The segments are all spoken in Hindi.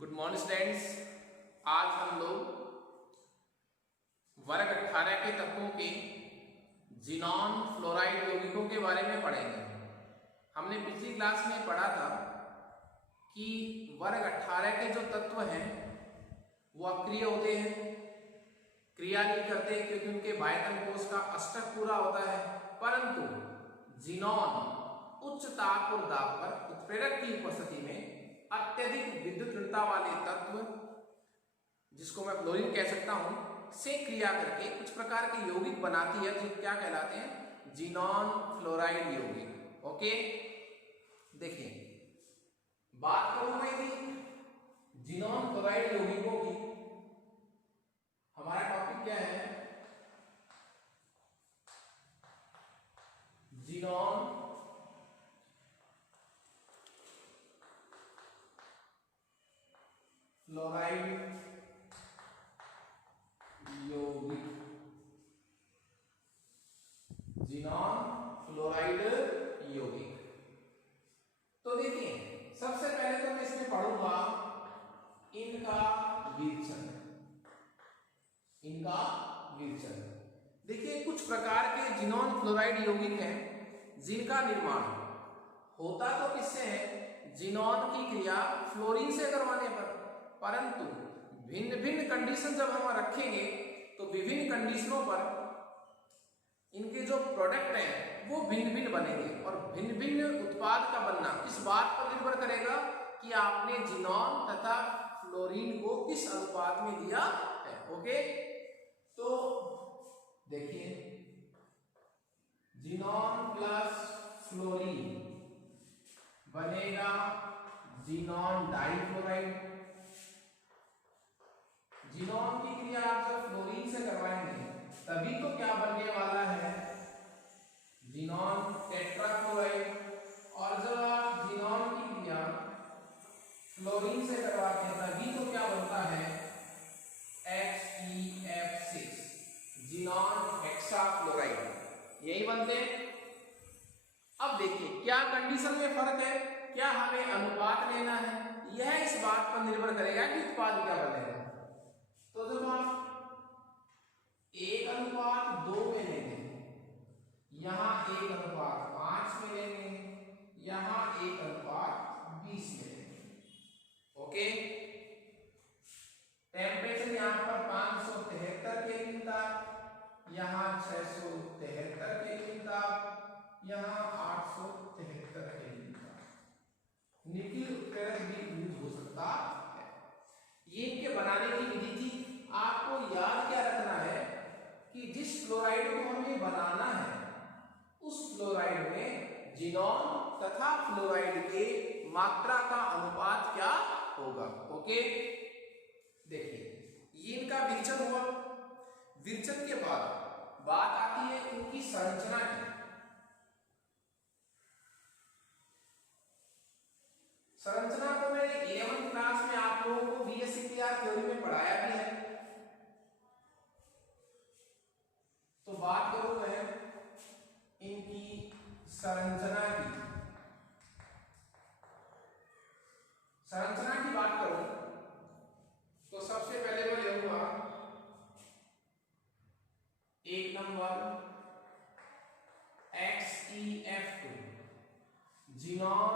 Good morning students. आज हम लोग वर्ग 18 के तत्वों के जिनॉन फ्लोराइड यौगिकों के बारे में पढ़ेंगे। हमने पिछली क्लास में पढ़ा था कि वर्ग 18 के जो तत्व हैं वो अक्रिय होते हैं, क्रिया नहीं करते क्योंकि उनके बाह्यतम कोश का अष्टक पूरा होता है, परंतु जिनॉन उच्च ताप और दाब पर उत्प्रेरक की उपस्थिति में अत्यधिक विद्युत ऋणता वाले तत्व, जिसको मैं फ्लोरीन कह सकता हूं, से क्रिया करके कुछ प्रकार के यौगिक बनाती है जो क्या कहलाते हैं, जिनॉन फ्लोराइड यौगिक। ओके, देखिए बात करूं मैं कि जिनॉन फ्लोराइड यौगिकों की, हमारा टॉपिक क्या है, जिनॉन फ्लोराइड यौगिक, जिनॉन फ्लोराइड यौगिक। तो देखिए सबसे पहले तो मैं इसमें पढ़ूंगा इनका विरचन। देखिए कुछ प्रकार के जिनॉन फ्लोराइड यौगिक हैं जिनका निर्माण होता तो किससे है, जिनॉन की क्रिया फ्लोरीन से करवाने पर, परंतु भिन्न भिन्न कंडीशन जब हम रखेंगे तो विभिन्न कंडीशनों पर इनके जो प्रोडक्ट हैं वो भिन्न भिन्न बनेंगे, और भिन्न भिन्न उत्पाद का बनना किस बात पर निर्भर करेगा कि आपने जिनॉन तथा फ्लोरीन को किस अनुपात में दिया है। ओके, तो देखिए जिनॉन प्लस फ्लोरीन बनेगा जिनॉन डाइफ्लोराइड। जिनॉन की क्रिया आप जब फ्लोरीन से करवाएंगे तभी तो क्या बनने वाला है, जिनॉन टेट्राक्लोराइड, और जब आप जिनॉन की क्रिया फ्लोरीन से करवाते हैं तभी तो क्या बनता है, HEF6, जिनॉन हेक्साफ्लोराइड, यही बनते हैं। अब देखिए क्या कंडीशन में फर्क है, क्या हमें अनुपात लेना है, यह इस बात पर निर्भर करेगा कि उत्पाद क्या बनेगा। तो जब आप 1:2 में लेंगे, यहां 1:5 में लेंगे, यहां 1:20 में लेंगे। ओके, टेम्परेचर यहां पर 573 केल्विन था, यहां 673 केल्विन था, यहां 873 केल्विन था। निकिल उत्प्रेरक भी यूज हो सकता है। ये इनके बनाने की विधि थी। आपको याद क्या रखना है कि जिस फ्लोराइड को हमें बनाना है उस फ्लोराइड में जिनॉन तथा फ्लोराइड के मात्रा का अनुपात क्या होगा। ओके, देखिए ये इनका विरचन हुआ। विरचन के बाद बात आती है इनकी संरचना की। संरचना को मैंने 11वीं क्लास में आप लोगों को VSEPR थ्योरी में पढ़ाया भी है। तो बात करूं मैं इनकी संरचना की। संरचना की बात करूं तो सबसे पहले मैं लूंगा 1 नंबर XeF2, जिनॉन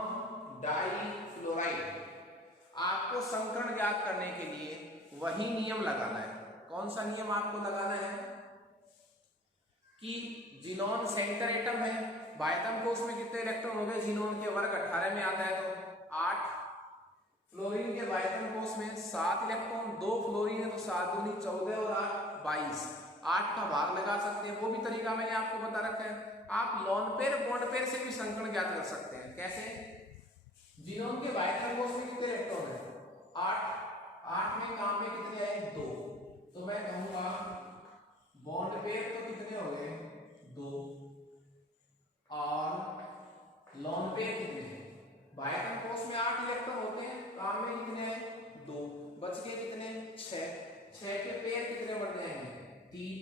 डाइफ्लोराइड। आपको संकरण ज्ञात करने के लिए वही नियम लगाना है। कौन सा नियम आपको लगाना है कि जिनॉन सेंटर एटम है, बाह्यतम कोश में कितने इलेक्ट्रॉन हो गए, जिनॉन के वर्ग 18 में आता है तो 8, फ्लोरीन के बाह्यतम कोश में 7 इलेक्ट्रॉन, 2 फ्लोरीन है तो 7 दूनी 14 और 8 22, 8 का भाग लगा सकते हैं। वो भी तरीका मैंने आपको बता रखा है। आप लॉन पेयर बॉन्ड पेयर से भी संकरण ज्ञात कर सकते हैं। कैसे, जिनॉन के बाह्यतम कोश में कितने इलेक्ट्रॉन है, 8 में काम में कितने आए, 2, तो मैं कहूंगा बॉन्ड पेयर तो कितने हो गए, 2, और लॉन पेयर कितने, बाह्यतम कोश में 8 इलेक्ट्रॉन होते हैं, काम में कितने आए, 2, बच गए कितने, 6 के पेयर कितने बन जाएंगे, 3,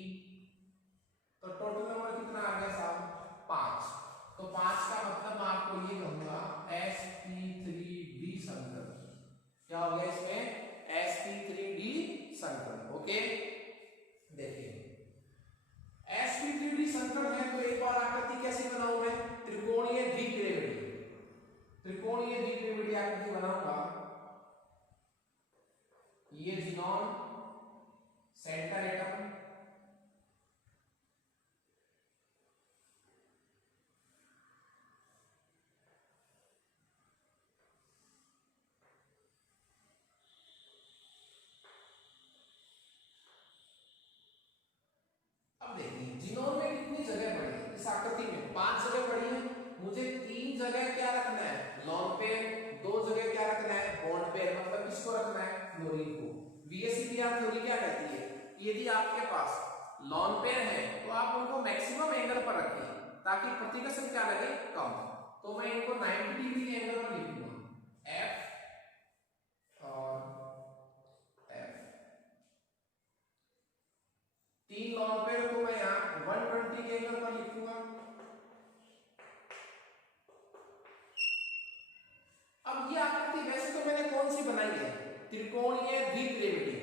तो टोटल नंबर कितना आ गया साहब, 5। तो 5 का मतलब मैं आपको ये कहूंगा sp3b संकरण क्या हो गया इसमें, ओके, देखिए sp3d संकरण है तो एक बार आकृति कैसे बनाऊं मैं, त्रिकोणीय द्विपिरामिडीय, त्रिकोणीय द्विपिरामिडीय आकृति बनाऊंगा। ये जिनॉन सेंटर एटम, अब देखिए जिनोन में कितनी जगह पड़ी है, इस आकृति में 5 जगह पड़ी है, मुझे 3 जगह क्या रखना है, लॉन पेयर, 2 जगह क्या रखना है, बॉन्ड पेयर, मतलब किसको रखना है, फ्लोरीन को। VSEPR थ्योरी क्या कहती है, यदि आपके पास लॉन पेयर है तो आप उनको मैक्सिमम एंगल पर रखिए ताकि प्रतिकर्षण क्या लगे, कम। तो मैं इनको 90 डिग्री के एंगल पर लिखूंगा, F और F। 3 लॉन पेयर को मैं यहाँ 120 के एंगल पर लिखूंगा। अब ये आकृति वैसे तो मैंने कौन सी बनाई है, त्रिकोणीय द्विपिरामिडीय,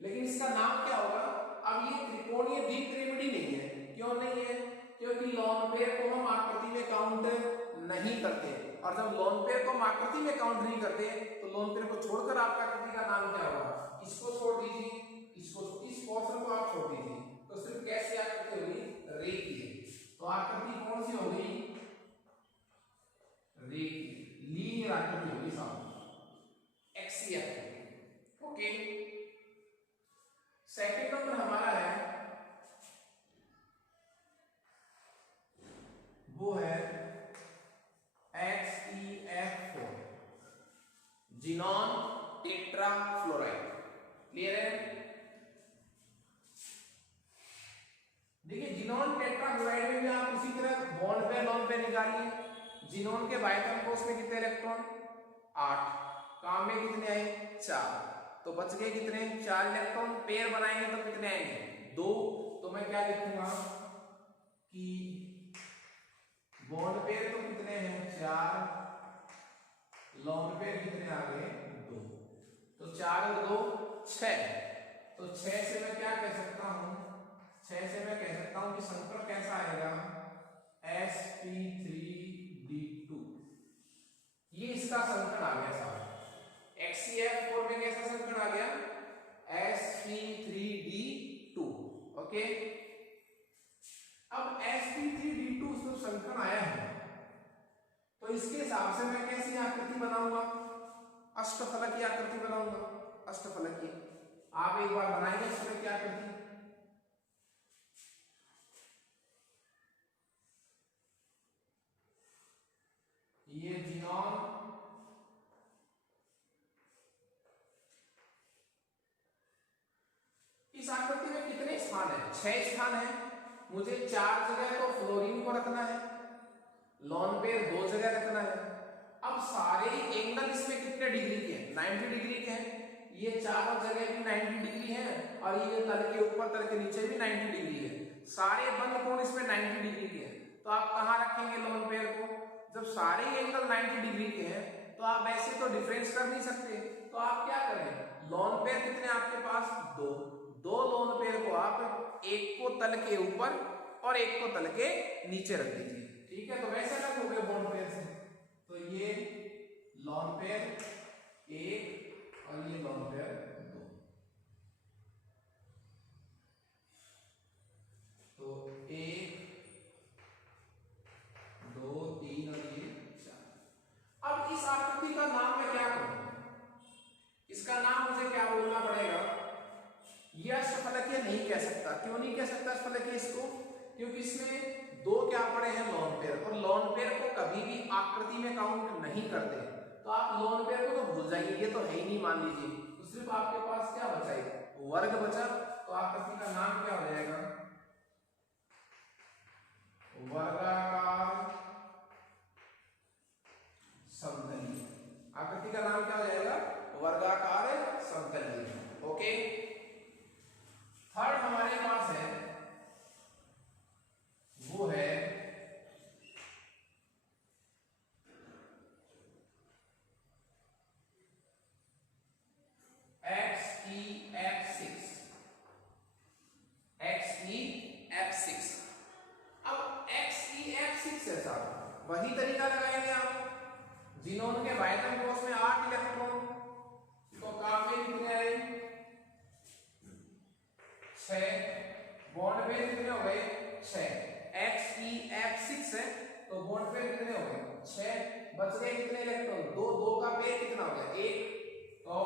लेकिन इसका नाम क्या होगा, अब ये त्रिकोणीय द्विपिरामिडीय नहीं है। क्यों नहीं है, क्योंकि लॉन पेयर को हम आकृति में काउंट नहीं करते, और जब लॉन पेयर को हम आकृति में काउंट नहीं करते तो लॉन पेयर को छोड़कर आपका आकृति का नाम क्या होगा, इसको छोड़ दीजिए, इसको, इस पोर्शन को आप छोड़ दीजिए, तो सिर्फ कैसी आकृति होगी, रेखीय। तो आकृति कौन सी होगी, रेखीय, लीनियर आकृति होगी साहब, एक्सियल आकृति। ओके, सेकंड नंबर हमारा है, वो है XeF4, जिनॉन टेट्राफ्लोराइड। क्लियर है, देखिए जिनॉन टेट्राफ्लोराइड में भी आप उसी तरह बॉन्ड पेयर लॉन पेयर निकालिए। जिनॉन के बाह्यतम कोश में कितने इलेक्ट्रॉन, 8, काम में कितने आए, 4, तो बच गए कितने, 4 इलेक्ट्रॉन। पेयर बनाएंगे तो कितने आएंगे, 2। तो मैं क्या लिखूंगा कि बॉन्ड पेयर तो कितने हैं, 4, लॉन पेयर कितने आ गए, 2, तो 4 और 2 6। तो 6 से मैं क्या कह सकता हूं, 6 से मैं कह सकता हूं कि संकर कैसा आएगा, sp3d2, ये इसका संकर आ गया साहब। XeF4 में कैसा संकर आ गया, sp3d2। ओके, अब sp3d2 जो संकर आया है तो इसके हिसाब से मैं कैसी आकृति बनाऊंगा, अष्टफलकीय आकृति बनाऊंगा, अष्टफलकीय। आप एक बार बनाइए इस तरह की आकृति, ये जिनॉन इस आकृति में कितने स्थान है, 6 स्थान है। मुझे 4 जगह तो फ्लोरीन को रखना है, लॉन पेयर 2 जगह रखना है। अब सारे एंगल इसमें कितने डिग्री के हैं, 90 डिग्री के हैं। ये चारों जगह भी 90 डिग्री है और ये तल के ऊपर तल के नीचे भी 90 डिग्री है। सारे बंद कोण इसमें 90 डिग्री के हैं। तो आप कहाँ रखेंगे लॉन पेयर को, जब सारे एंगल 90 डिग्री के हैं तो आप ऐसे तो डिफरेंस कर नहीं सकते, तो आप क्या करें, लॉन पेयर कितने आपके पास, 2 लॉन पेयर को आप एक को तल के ऊपर और एक को तल के नीचे रख दीजिए। ठीक है, तो वैसे अलग हो गए बॉन्ड पेयर से। तो ये लॉन पेयर 1 और ये लॉन पेयर 2, तो 1 2 3 और ये 4। अब इस आकृति का नाम मैं क्या करूं, इसका नाम मुझे क्या बोलना पड़ेगा, ये अष्टफलकीय नहीं कह सकता। क्यों नहीं कह सकता अष्टफलकीय इसको, क्योंकि इसमें 2 क्या पड़े हैं, लॉन पेयर, और लॉन पेयर को कभी भी आकृति में काउंट नहीं करते। तो आप लॉन पेयर को तो भूल जाइए, ये तो है ही नहीं, मान लीजिए। तो सिर्फ आपके पास क्या बचा, वर्ग बचा। तो आकृति का नाम क्या हो जाएगा, वर्गाकार समतलीय। आकृति का नाम क्या हो जाएगा, वर्गाकार समतलीय। ओके, थर्ड हमारे पास है, वो है XeF6। पेयर कितने हो गए 6, बच गए कितने इलेक्ट्रॉन 2, 2 का पेयर कितना हो गया 1, तो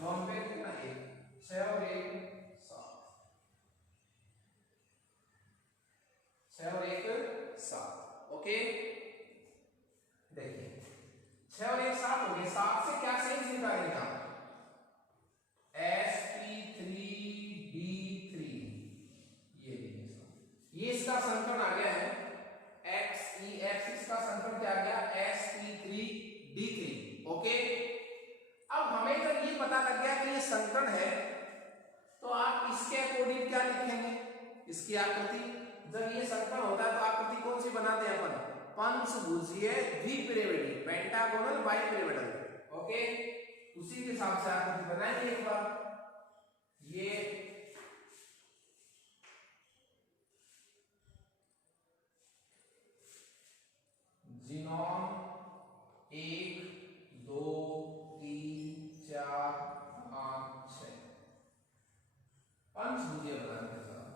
लोन पेयर कितना 1, 6 और 1 7, 6 और 1 7। ओके देखिए 6 और 1 7 हो गए, 7 से क्या सेंस निकालेंगे आप sp3d3, ये इसका संकरण आ गया है XeF6 का संकरण क्या आ गया sp3d3। ओके अब हमें जब ये पता लग गया कि ये संकरण है तो आप इसके अकॉर्डिंग क्या लिखेंगे इसकी आकृति, जब ये संकरण होता है तो आकृति कौन सी बनाते हैं अपन पंचभुजीय द्विपिरामिडीय पेंटागोनल बाइपिरामिडल। ओके उसी के हिसाब से आकृति बनाएंगे एक बार। ये जिनॉन 1 2 3 4 5 6 पंचभुजीय बनाने के साथ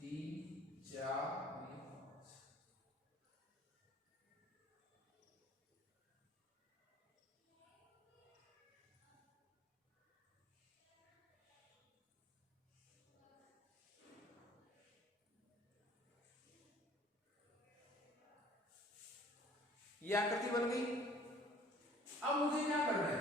3 4 ये आकृति बन गई। अब मुझे क्या करना है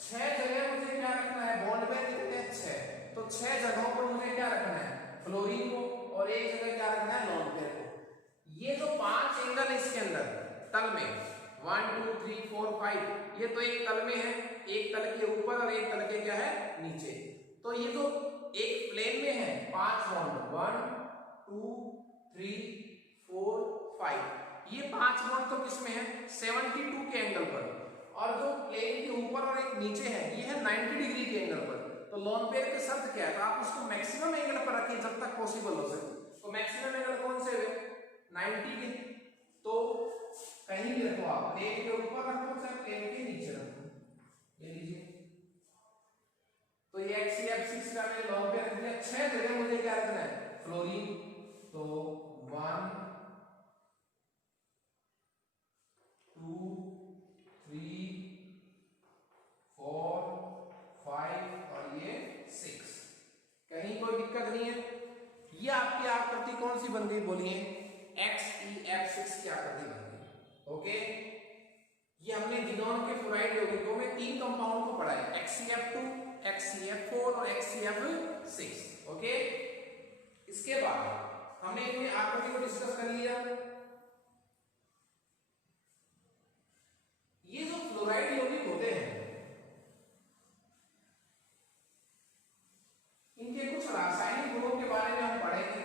6 जगह मुझे क्या रखना है बॉन्ड पेयर कितने 6, तो 6 जगहों पर मुझे क्या रखना है फ्लोरीन को और एक जगह क्या रखना है लोन पेयर को। ये जो 5 एंगल है इसके अंदर तल में 1 2 3 4 5 ये तो एक तल में है, एक तल के ऊपर और एक तल के क्या है नीचे, तो ये जो एक प्लेन में है 5 बॉन्ड 1 2 3 4 5 ये 5 बॉन्ड तो किसमें है 72 के एंगल पर, और जो प्लेन के ऊपर और एक नीचे है ये है 90 डिग्री के एंगल पर। तो लोन पेयर की शर्त क्या है तो आप उसको मैक्सिमम एंगल पर रखिए जब तक पॉसिबल हो सके। तो मैक्सिमम एंगल कौन से हुए 90 के, तो कहीं भी रखो आप प्लेन के ऊपर रखो चाहे प्लेन के नीचे रखो। ये लीजिए तो ये XeF6 का मैंने लोन पेयर रख दिया। 6 जगह मुझे क्या रखना है फ्लोरीन, तो 1 2 3 4 5 और ये 6, कहीं कोई दिक्कत नहीं है। ये आपकी आकृति कौन सी बन गई बोलिए XeF6 की आकृति बन गई। ओके ये हमने जिनॉन के फ्लोराइड यौगिकों में 3 कंपाउंड को पढ़ा है XeF2 XeF4 और XeF6। ओके इसके बाद हमने अपनी आकृति को डिस्कस कर लिया। ये जो फ्लोराइड यौगिक होते हैं इनके कुछ रासायनिक गुणों के बारे में हम पढ़ेंगे।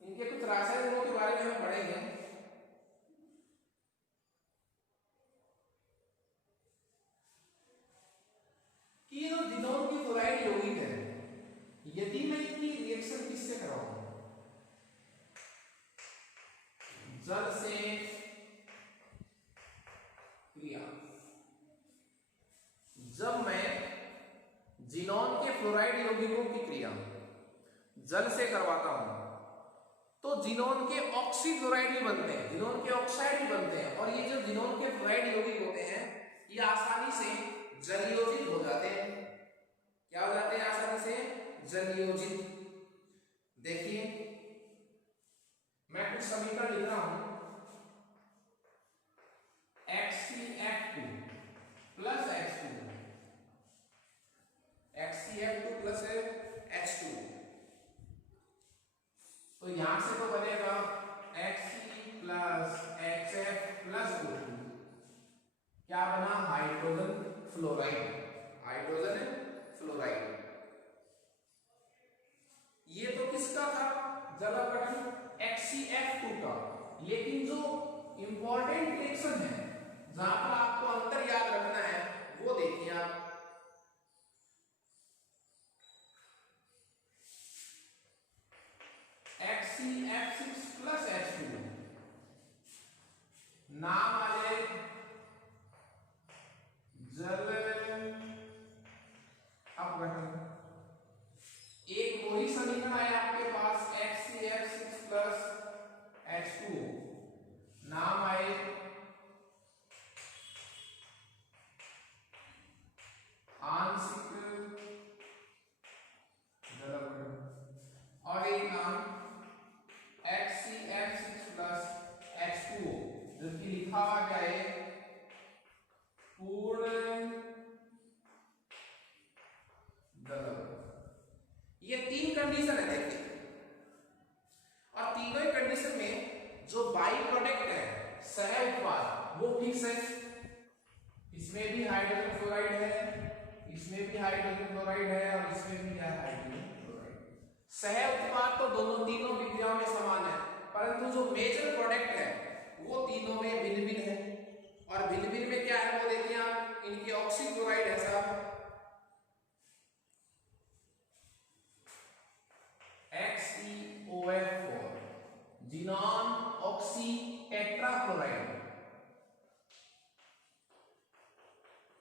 इनके कुछ रासायनिक गुणों के बारे में हम पढ़ेंगे। कि ये जो जिनॉन की फ्लोराइड यौगिक है यदि मैं इनकी रिएक्शन किससे कराऊंगा जल से क्रिया, जब मैं जिनॉन के फ्लोराइड यौगिकों की क्रिया जल से करवाता हूं तो जिनॉन के ऑक्सीफ्लोराइड भी बनते हैं, जिनॉन के ऑक्साइड भी बनते हैं, और ये जो जिनॉन के फ्लोराइड यौगिक होते हैं ये आसानी से जलयोजित हो जाते हैं। क्या हो जाते हैं आसानी से जलयोजित। देखिए मैं कुछ समीकरण लिख रहा हूं XeF2 plus H2 XeF2 plus H2, तो यहां से तो बनेगा Xe plus HF plus O2, क्या बना हाइड्रोजन फ्लोराइड, हाइड्रोजन फ्लोराइड। ये तो किसका था जल अपघटन XeF2 का, लेकिन जो इंपॉर्टेंट रिएक्शन है जहां पर आपको अंतर याद रखना है वो देखिए आप XeF6 प्लस H2 नाम वाले ऑर्बिटल। एक वही समीकरण आया आपके पास HCl6 प्लस H2O, नाम आए आंशिक जलवृद्धि, और एक नाम HCl6 प्लस H2O, जो कि लिखा हुआ क्या है पूर्ण जलवृद्धि। ये तीन कंडीशन है देखिए, और तीनों ही कंडीशन में जो बाई प्रोडक्ट है सह उत्पाद वो फिक्स है। इसमें भी हाइड्रोजन फ्लोराइड है, इसमें भी हाइड्रोजन फ्लोराइड है, और इसमें भी है हाइड्रोजन फ्लोराइड। सह उत्पाद तो दोनों तीनों विक्रियाओं में समान है, परंतु जो मेजर प्रोडक्ट है वो तीनों में भिन्न भिन्न है। और भिन्न भिन्न में क्या है वो देखिए आप, इनकी ऑक्सी क्लोराइड है साहब XeOF4, xenon oxy tetrachloride,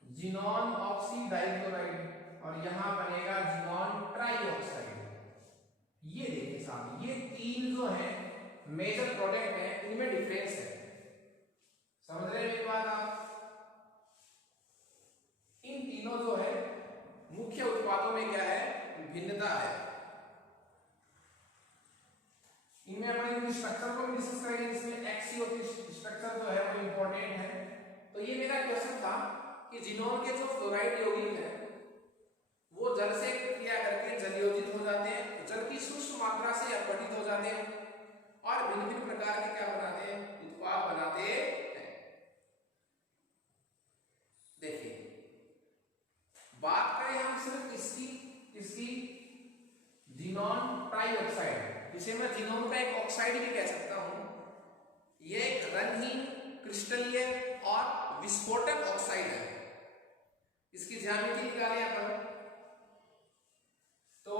xenon oxy dichloride, और यहां बनेगा जिनॉन ट्राइऑक्साइड। ये देखिए साहब, ये तीन जो है मेजर प्रोडक्ट है, इनमें डिफरेंस है। समझ रहे हैं मेरी बात आप? इन तीनों जो है मुख्य उत्पादों में क्या है भिन्नता है। इनमें अपन इनकी स्ट्रक्चर को भी डिस्कस करेंगे, जिसमें XeO3 स्ट्रक्चर जो है वो इंपॉर्टेंट है। तो ये मेरा क्वेश्चन था कि जिनोन के जो फ्लोराइड यौगिक है वो जल से क्रिया करके जलयोजित हो जाते हैं, जल की सूक्ष्म मात्रा से अपघटित हो जाते हैं, और भिन्न भिन्न प्रकार के क्या बनाते हैं उत्पाद बनाते हैं। देखिए बात करें हम सिर्फ इसकी जिनॉन ट्राइऑक्साइड, जिसे मैं जिनोन का एक ऑक्साइड भी कह सकता हूं। यह एक रंगहीन, क्रिस्टलीय और विस्फोटक ऑक्साइड है। इसकी ज्यामिति निकालें अपन तो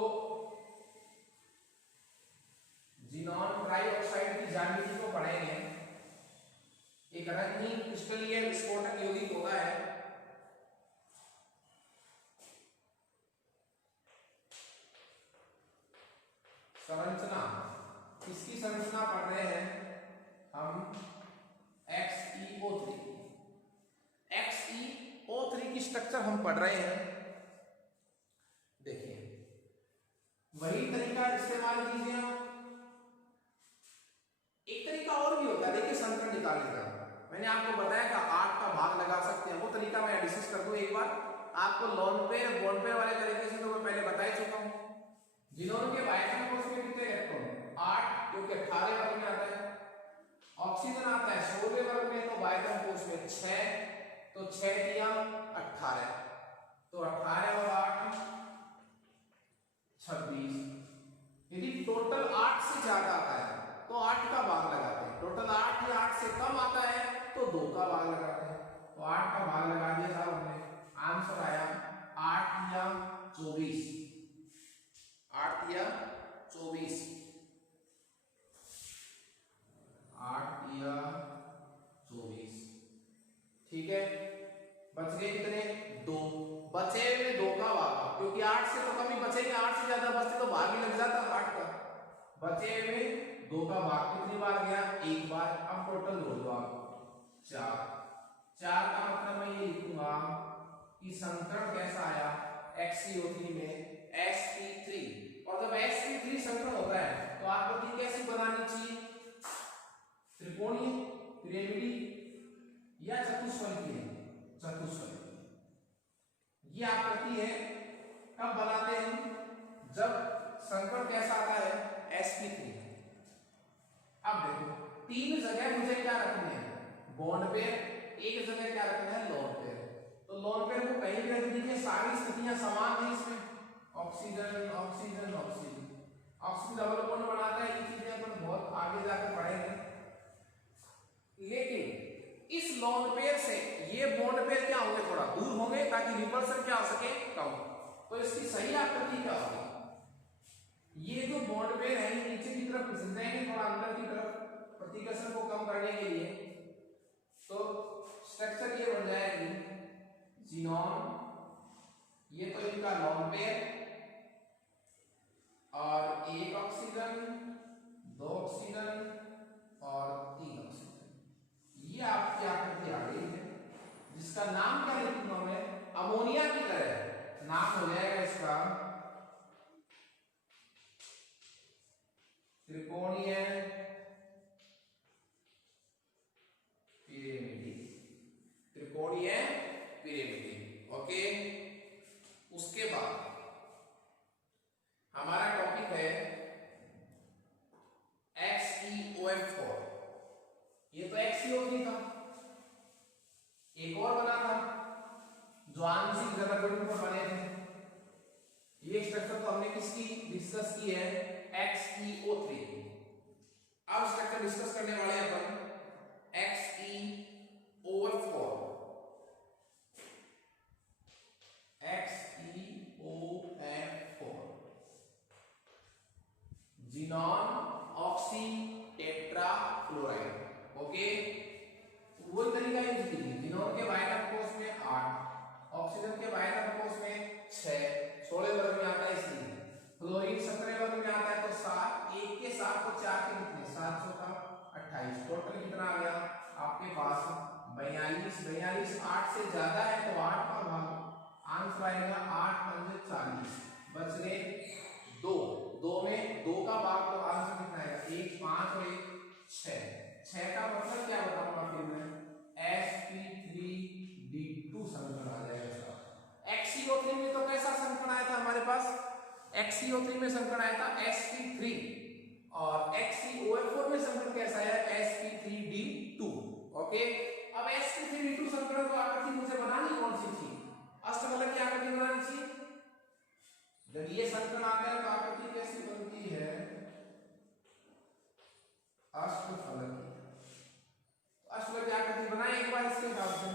जिनॉन ट्राइऑक्साइड की ज्यामिति को पढ़ेंगे। एक रंगहीन, क्रिस्टलीय, विस्फोटक यौगिक होता है। संरचना, इसकी संरचना पढ़ रहे हैं हम XeO3। XeO3 की स्ट्रक्चर हम पढ़ रहे हैं। देखिए वही तरीका इस्तेमाल कीजिए आप। एक तरीका और भी होता है, देखिए संकरण निकालने का। मैंने आपको बताया कि 8 का भाग लगा सकते हैं, वो तरीका मैं डिस्कस कर दूं एक बार। आपको लोन पेयर बॉन्ड पेयर वाले तरीके से तो मैं पहले बता ही चुका हूं। जिनोन के बाइथम कोष में कितने इलेक्ट्रॉन 8, जो कि 18 वर्ग में आता है। ऑक्सीजन आता है 16 वर्ग में, तो बाइथम कोष में 6, तो 6 दिया 18, तो 18 और 8 26। यदि टोटल 8 से ज्यादा आता है तो 8 का भाग लगाते हैं, टोटल 8 या 8 से कम आता है तो 2 का भाग लगाते हैं। तो 8 का भाग लगा दिया साहब हमने, आंसर आया 8 या 24, 8 या 24, 8 या 24। ठीक है, बच गए कितने 2, बचे में 2 का भाग, क्योंकि 8 से तो कम ही बचेगा, 8 से ज्यादा बचते तो भाग ही लग जाता 8 का। बचे में 2 का भाग कितनी बार गया 1 बार। अब टोटल जोड़ दो आप 4 का मतलब मैं ये लिखूंगा कि संकरण कैसा आया XeO3 में sp3। और जब sp3 संकरण होता है तो आकृति कैसी बनानी चाहिए, त्रिकोणीय, पिरामिडी या चतुष्फलकीय, चतुष्फलकीय। ये आकृति है कब बनाते हैं, जब संकरण कैसा आता है sp3। अब देखो 3 जगह मुझे क्या रखने हैं बॉन्ड पेयर, एक जगह क्या रखना है लोन पेयर। तो लोन पेयर को कहीं भी रख दीजिए, सारी स्थितियां समान हैं इसमें, oxygen oxygen oxygen. Oxygen double bond बनाता है, ये चीजें अपन बहुत आगे जाकर पढ़ेंगे। लेकिन इस लोन पेयर से ये बॉन्ड पेयर क्या होंगे, थोड़ा दूर होंगे ताकि रिपल्सन क्या हो सके कम। तो इसकी सही आकृति क्या होगी, ये जो बॉन्ड पेयर है ये नीचे की तरफ खिसक जाएंगे थोड़ा अंदर की तरफ प्रतिकर्षण को कम करने के लिए। तो स्ट्रक्चर ये बन जाएगी जिनॉन, ये तो इनका लॉन पेयर, और एक ऑक्सीजन, दो ऑक्सीजन और तीन ऑक्सीजन। ये आपकी आकृति आ गई है, जिसका नाम क्या लिखूंगा मैं, अमोनिया की तरह नाम हो जाएगा इसका त्रिकोणीय पिरामिड, त्रिकोणीय पिरामिड। ओके, उसके बाद हमारा टॉपिक है XeOF4। ये तो XeO3 था, एक और बना था जो आंशिक जबरदस्ती पर बने थे। ये स्ट्रक्चर तो हमने किसकी डिस्कस की है, XeO3। अब स्ट्रक्चर डिस्कस करने वाले हैं अपन XeOF4। XeOF4 xenon oxy tetra fluoride. Okay, वो तरीका यूज कीजिए, जिनॉन के बायनर कोष में 8, ऑक्सीजन के बायनर कोष में 6, 16 वर्ग में आता है इसलिए, फ्लोरीन 17 वर्ग में आता है तो 7, 1 के साथ तो 4 के कितने, 7 का 28, टोटल कितना आ गया आपके पास 42। 42 8 से ज्यादा है तो 8 का भाग, आंसर आएगा 8 पंजे 40, बच गए 2, 2 में 2 का भाग तो आंसर कितना आएगा 1, 5 और 1 6। 6 का मतलब क्या बताऊंगा फिर मैं, sp3d2 समीकरण आ जाएगा इसका। XeO3 में तो कैसा समीकरण आया था हमारे पास, XeO3 में समीकरण आया था sp3, और XeOF4 में समीकरण कैसा है, sp3d2। ओके, अब sp3d2 समीकरण को आकृति मुझे बनानी कौन सी थी, अष्टफलक की आकृति बनानी थी। जब ये समीकरण आता है तो आकृति कैसी बनती है, अष्टफलक। अष्टफलक की आकृति बनाए एक बार इसके हिसाब से,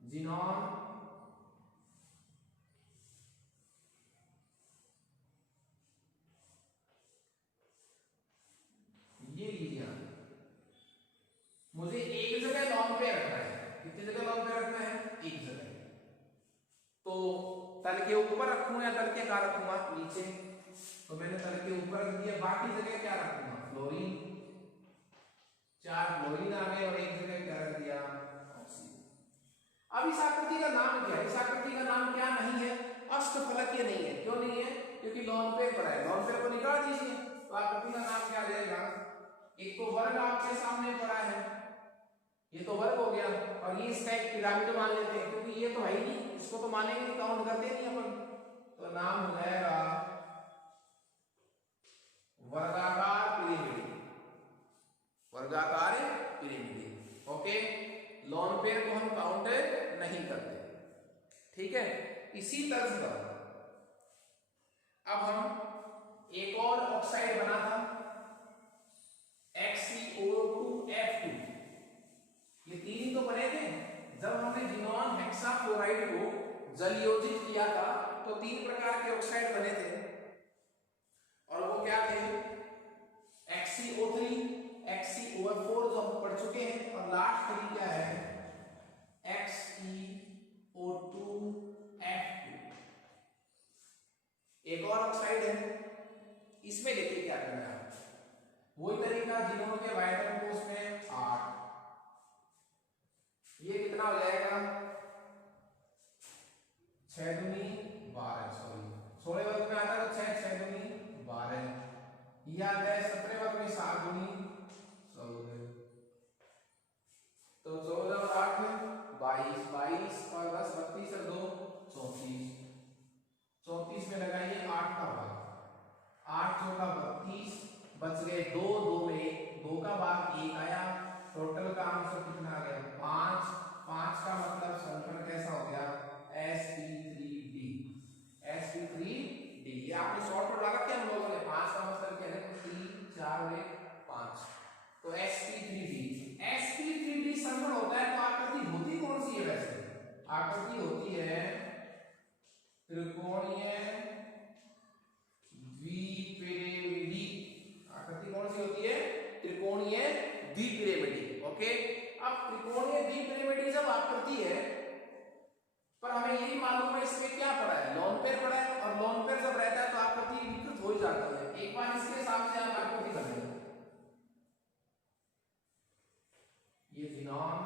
जिनॉन ये लीजिए, मुझे एक जगह लॉन्ग पे रखना है, कितनी जगह लॉन्ग पे रखना है, एक जगह। तो तल के ऊपर रखूं या तल के कहाँ रखूंगा, नीचे, तो मैंने तल के ऊपर रख दिया, बाकी जगह क्या रखूंगा, फ्लोरीन, 4 फ्लोरीन आ गए और एक जगह क्या रख दिया, ऑक्सीजन। अब इस आकृति का नाम क्या है, इस आकृति का नाम क्या नहीं है, अष्टफलकीय नहीं है। क्यों नहीं है, क्योंकि लॉन्ग पेयर पड़ा है, लॉन्ग पेयर को निकाल दीजिए तो आकृति का नाम क्या रहेगा, एक तो वर्ग आपके सामने पड़ा है, ये तो वर्ग हो गया, और ये इसका एक पिरामिड मान लेते हैं, क्योंकि ये तो है ही नहीं, इसको तो मानेंगे नहीं, काउंट करते नहीं अपन, तो नाम हो जाएगा वर्गाकार पिरामिड, वर्गाकार पिरामिड। ओके, लॉन पेयर को हम काउंट नहीं करते, ठीक है। इसी तर्ज पर अब हम एक और ऑक्साइड बना था XeO2F2, ये तीन तो बने थे। जब हमने जिनॉन हेक्साफ्लोराइड को जलयोजित किया था तो 3 प्रकार के ऑक्साइड बने थे, और वो क्या थे, XeO3, XeOF4 जो हम पढ़ चुके हैं, और लास्ट करी क्या है, XeO2F2। एक और ऑक्साइड है, इसमें देखिए क्या करना है, वही तरीका, जिनोन के वाइटल कोष में 8, ये कितना हो जाएगा, 6 दूनी 12, सॉरी 16 वर्ग में आता है तो 6, 6 दूनी 12, यह आता है 17 वर्ग में 7 दूनी 14, तो 14 और 8 में 22, 22 और 10 32 और 2 34, 34 में लगाइए 8 का भाग, 8 चौका 32, बच गए 2, 2 में 1, 2 का भाग 1 आया, टोटल का आंसर कितना आ गया 5, 5 का मतलब समीकरण कैसा हो गया, sp3d, sp3d। ये आपने शॉर्ट में डाला क्या हम लोगों ने, 5 का मतलब क्या है, 3 4 और 1 5, तो sp3d। sp3d समीकरण होता है तो आकृति होती कौन सी है, वैसे आकृति होती है त्रिकोणीय द्विपिरामिडी, आकृति कौन सी होती है, त्रिकोणीय द्विपिरामिडी। ओके, अब त्रिकोणीय द्विपिरामिडी जब आकृति है, पर हमें ये नहीं मालूम है इस इसमें क्या पड़ा है, लोन पेयर पड़ा है, और लोन पेयर जब रहता है तो आकृति विकृत हो ही जाती है। एक बार इसके हिसाब से आप आकृति कर लेंगे, ये जिनॉन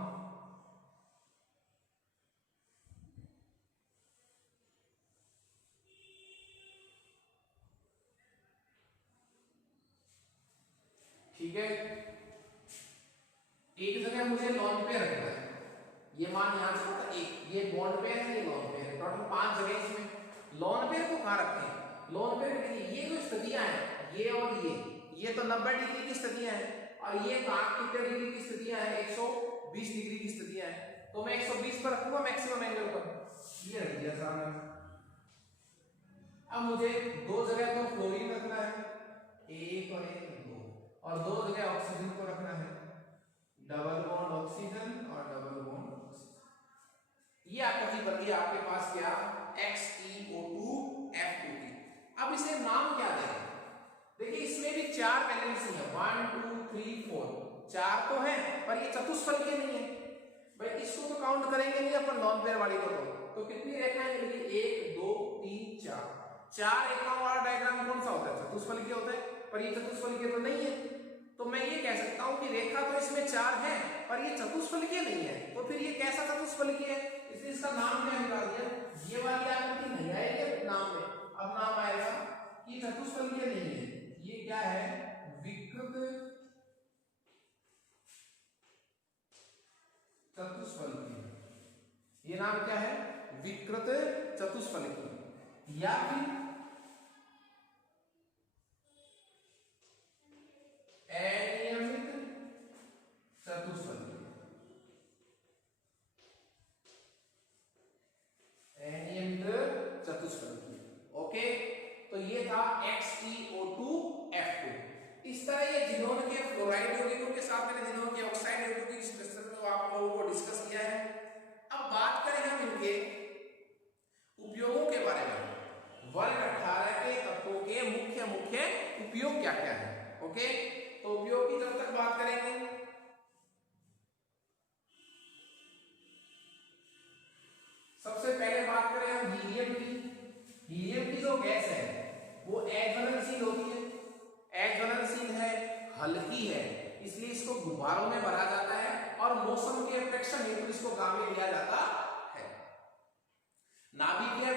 ठीक है। एक जगह मुझे लोन पेयर रखना है, ये मान यहां से पता एक, ये बॉन्ड पेयर है, ये लोन पेयर है, टोटल 5 जगह इसमें। लोन पेयर को कहां रखें, लोन पेयर के लिए ये जो स्थितियां हैं, ये और ये तो 90 डिग्री की स्थितियां हैं, और ये कितने डिग्री की स्थितियां हैं, 120 डिग्री की स्थितियां हैं। तो मैं 120 पर रखूंगा मैक्सिमम एंगल पर, ये रख दिया सामने। अब मुझे 2 जगह तो फ्लोरीन रखना है, एक और एक, और 2 जगह ऑक्सीजन को रखना है, डबल बॉन्ड ऑक्सीजन और डबल बॉन्ड ऑक्सीजन। ये आकृति बन गई आपके पास क्या, XeO2F2 की। अब इसे नाम क्या दें, देखिए इसमें भी 4 वैलेंसी है, 1 2 3 4, 4 तो है पर ये चतुष्फलकीय नहीं है भाई, इसको तो काउंट करेंगे नहीं अपन लोन पेयर वाली को। तो कितनी रेखाएं मिलेगी, 1 2 3 4 रेखाओं वाला डायग्राम कौन सा होता है, चतुष्फलकीय होता है, पर ये चतुष्फलकीय तो नहीं है। तो मैं ये कह सकता हूं कि रेखा तो इसमें 4 है पर ये चतुष्फलकीय नहीं है, तो फिर ये कैसा चतुष्फलकीय है, इसलिए इसका नाम क्या निकाल दिया, ये वाली आकृति नहीं आएगी नाम में, अब नाम आएगा कि चतुष्फलकीय नहीं है, ये क्या है, विकृत चतुष्फलकीय। ये नाम क्या है, विकृत चतुष्फलकीय, या फिर अनियमित चतुष्फलकीय, अनियमित चतुष्फलकीय। ओके, तो ये था XeO2F2। इस तरह ये जिनोन के फ्लोराइड यौगिकों के साथ मैंने जिनोन के ऑक्साइड यौगिकों की स्ट्रक्चर को आप लोगों को डिस्कस किया है। अब बात करें हम इनके उपयोगों के बारे में, वर्ग 18 के तत्वों के मुख्य मुख्य उपयोग क्या क्या है। ओके, तो उपयोग की जब तक बात करेंगे, सबसे पहले बात करें हम हीलियम की। हीलियम की जो गैस है वो अज्वलनशील होती है, अज्वलनशील है, हल्की है, इसलिए इसको गुब्बारों में भरा जाता है और मौसम के अपेक्षा हेतु इसको काम में लिया जाता है। नाभिकीय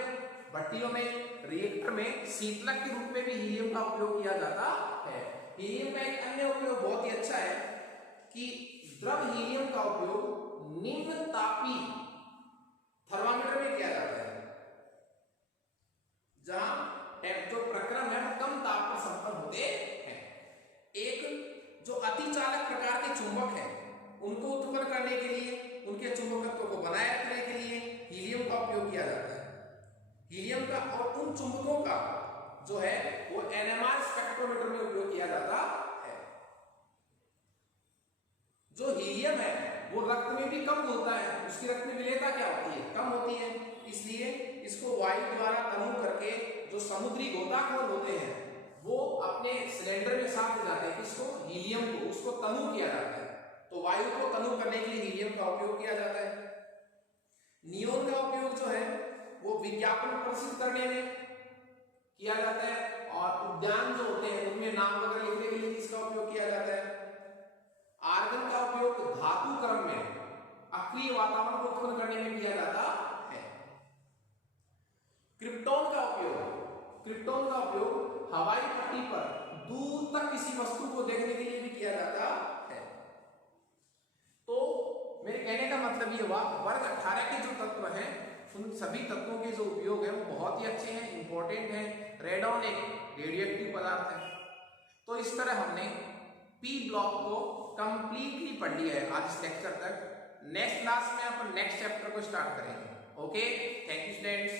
भट्टियों में, रिएक्टर में शीतलक के रूप में भी हीलियम का उपयोग किया जाता है। हीलियम का एक अन्य उपयोग बहुत ही अच्छा है कि द्रव हीलियम का उपयोग निम्न तापी थर्मामीटर में किया जाता है, जहां जो प्रक्रम है वो कम ताप पर संपन्न होते हैं। एक जो अतिचालक प्रकार के चुंबक हैं उनको उत्पन्न करने के लिए, उनके चुंबकत्व को बनाए रखने के लिए हीलियम का उपयोग किया जाता है। हीलियम का और उन चुंबकों का जो है वो NMR स्पेक्ट्रोमीटर में उपयोग किया जाता है। जो हीलियम है वो रक्त में भी कम होता है, उसकी रक्त में विलेयता क्या होती है, कम होती है, इसलिए इसको वायु द्वारा तनु करके जो समुद्री गोताखोर होते हैं वो अपने सिलेंडर में साथ ले जाते हैं, किसको, हीलियम को, उसको तनु किया जाता है। तो वायु को तनु करने के लिए हीलियम का उपयोग किया जाता है। नियोन का उपयोग जो है वो विज्ञापन प्रसिद्ध करने में किया जाता है, और उद्यान जो होते हैं उनमें नाम वगैरह लिखने के लिए इसका उपयोग किया जाता है। आर्गन का उपयोग धातु क्रम में अक्रिय वातावरण को उत्पन्न करने में किया जाता है। क्रिप्टॉन का उपयोग हवाई पट्टी पर दूर तक किसी वस्तु को देखने के लिए भी किया जाता है। तो मेरे कहने का मतलब ये हुआ, वर्ग 18 के जो तत्व हैं उन सभी तत्वों के जो उपयोग है वो बहुत ही अच्छे हैं, इंपॉर्टेंट हैं। रेडॉन एक रेडियोएक्टिव पदार्थ है। तो इस तरह हमने पी ब्लॉक को कंप्लीटली पढ़ लिया है आज इस लेक्चर तक। नेक्स्ट क्लास में अपन नेक्स्ट चैप्टर को स्टार्ट करेंगे। Okay, thank you students.